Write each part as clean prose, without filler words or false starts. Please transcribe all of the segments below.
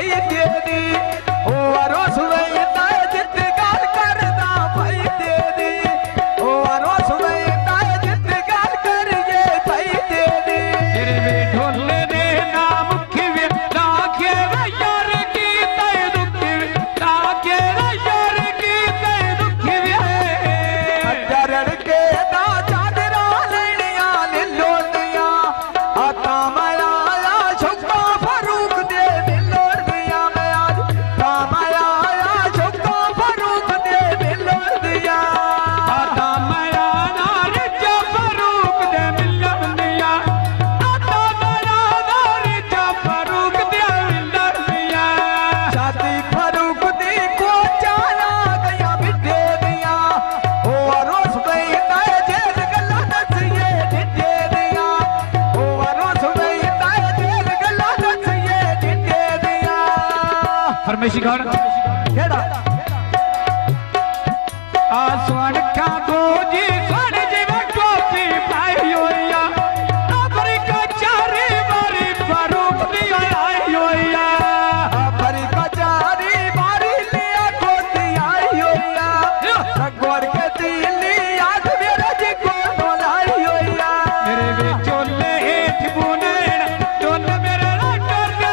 भाई तेरी ओ अरोस वैदा जित गाल करदा भाई तेरी ओ अरोस वैदा जित गाल करिए भाई तेरी तेरे वे ढोले दे नाम खिवे लाखे यार की तय दुखी लाखे यार की तय दुखी वे चरण के दा चादरा लेनिया ले लोटिया आता माया छुपा फरूक दे मिलोड़ दिया मैं आज कामाया छुपा फरूक दे मिलोड़ दिया आता माया नार जा फरूक दे मिलोड़ दिया आता माया नार जा फरूक दे मिलोड़ दिया छाती फरूक दी को चाला गया बिटे दिया ओ अरोस वैदा जेल गला दसिए डिटे दिया ओ अरोस वैदा जेल गला दसिए डिटे दिया फरमाइशी गौर केड़ा आ स्वर्ण का गोजी स्वर्ण जीव टोपी पाई होया अपरी का चारी बारी फरूक दी आई होया भरी कचारी मारी लिया कोती आई होया रगोड़ के दिली आज मेरा जी को बोलाई होया मेरे वे चोले हेठ बुनेण चोले मेरे कर दे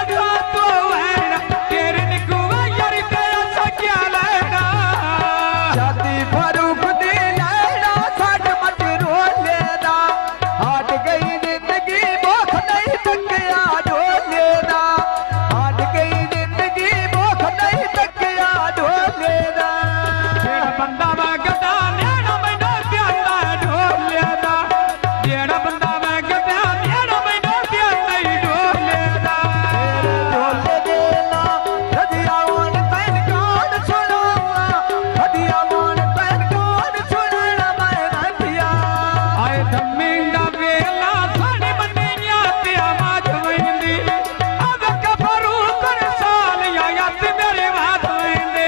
तो है तेरे निकुआ यार तेरा सकिया लेना छाती फरूक दी लैड़ा साठ मत रो लेना हट गई जिंदगी भूख नहीं तकिया ढो लेना हट गई जिंदगी भूख नहीं तकिया ढो लेना जेड़ा बंदा मंगदा लेना मैनू प्याला ढोल लेदा जेड़ा बंदा मंगदा लेना मैनू प्याला ढोल लेदा ढोल देना हदिया वन तैन कान सुनावा हदिया वन तैन कान सुनाना मैं नदिया आए धम्मिंदा वेला साड़ी बन्निया ते आवाज वैंदी अब कफरू कर साल या ते मेरे बात वैंदे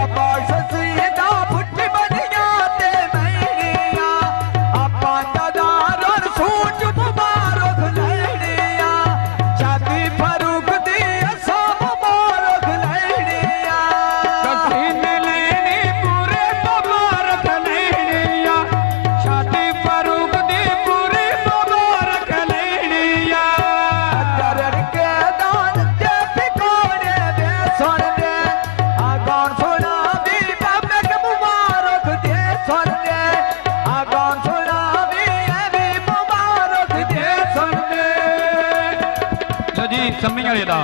आपा ससीदा फुट बनिया ते मैनिया आपा दादार सूट मुबारक लैनिया छाती फरूक दी असा मुबारक लैनिया कसीने लेनी पूरे मुबारक लेनिया शादी फरूक दी पूरी मुबारक लेनिया चरण के दान ते पिकोड़े दे सुन दे आगौन सुना भी बाबे के मुबारक दे सुन दे आगौन सुना भी है भी मुबारक दे सुन दे जी सम्मी वाले दा